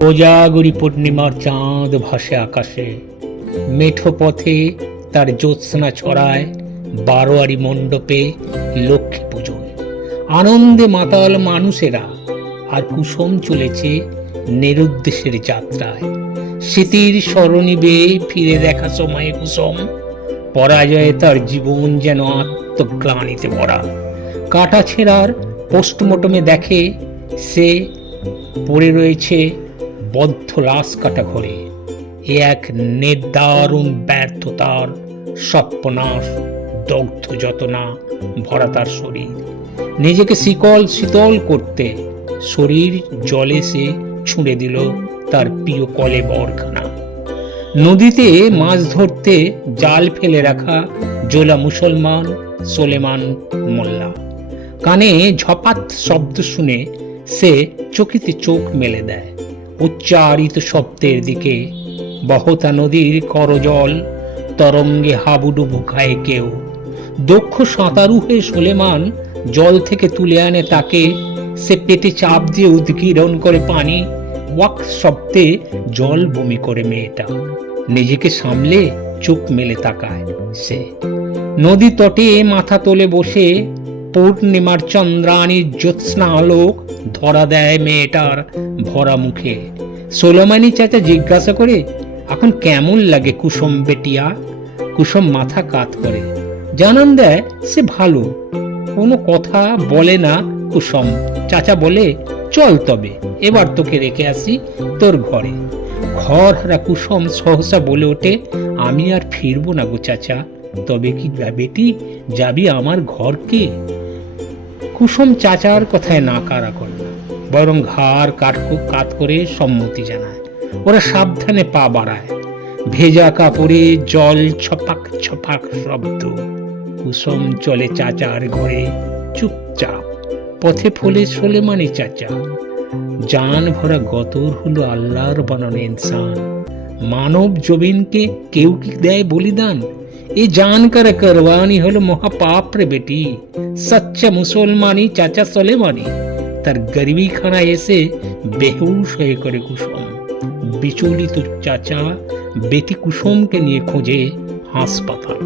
কোজাগরী পূর্ণিমার চাঁদ ভাসে আকাশে, মেঠো পথে তার জ্যোৎস্না ছড়ায়, বারোয়ারি মণ্ডপে লক্ষ্মী পুজোয় আনন্দে মাতাল মানুষেরা। আর কুসুম চলেছে নিরুদ্দেশের যাত্রায়, স্মৃতির সরণি বেয়ে ফিরে দেখা সময়ে কুসুম পরাজয়ে তার জীবন যেন আত্মগ্লানিতে ভরা। কাটা ছেঁড়ার পোস্টমর্টমে দেখে সে পড়ে রয়েছে বদ্ধ লাশ কাটা ঘরে। এ এক নির্দারুণ ব্যর্থতার সর্বনাশ, দগ্ধ যতনা ভরা তার শরীর। নিজেকে শীতল করতে শরীর জলে সে ছুঁড়ে দিল তার প্রিয় কলেবরখানা। নদীতে মাছ ধরতে জাল ফেলে রাখা জোলা মুসলমান সোলেমান মোল্লা। কানে ঝপাত শব্দ শুনে সে চকিতে চোখ মেলে দেয় উচ্চারিত শব্দের দিকে। বহতা নদীর করজল তরঙ্গে হাবুডুবু খায় কেউ। দক্ষ সাঁতারু হয়ে সোলেমান জল থেকে তুলে আনে তাকে। সে পেটে চাপ দিয়ে উদ্গীরণ করে পানি, ওয়াক শব্দে জল বমি করে মেয়েটা। নিজেকে সামলে চোখ মেলে তাকায় সে। নদী তটে মাথা তোলে বসে পূর্ণিমার চন্দ্রাণীর জ্যোৎস্না আলোক ধরা দেয় মেয়েটার ভরা মুখে। সোলেমানি চাচা জিজ্ঞাসা করে, এখন কেমন লাগে কুসুম বেটিয়া? কুসুম মাথা কাত করে জানান দেয় সে ভালো। কোনো কথা বলে না কুসুম। চাচা বলে, চল তবে এবার তোকে রেখে আসি তোর ঘরে। ঘর হারা কুসুম সহসা বলে ওঠে, আমি আর ফিরবো না গো চাচা। তবে কি বেটি যাবি আমার ঘরকে? কুসুম চাচার কথায় নাকারা করে না, বরং ঘাড় কাত করে সম্মতি জানায়। ওরা সাবধানে পা বাড়ায়। ভেজা কাপড়ে জল ছপাক ছপাক শব্দ। কুসুম চলে চাচার ঘরে চুপচাপ। পথে ফলে সোলেমানি চাচা। জান ভরা গতর হলো আল্লাহর বানানো ইনসান। মানব জবিনকে কেউ কি দেয় বলিদান? এ জান করে করবানি হলো মহাপাপ রে বেটি। সচ্চা মুসলমানি চাচা সোলেমানি। তার গরিবী খানায় এসে বেহুশ হয়ে করে কুসুম। বিচলিত চাচা বেটি কুসুমকে নিয়ে খোঁজে হাসপাতাল।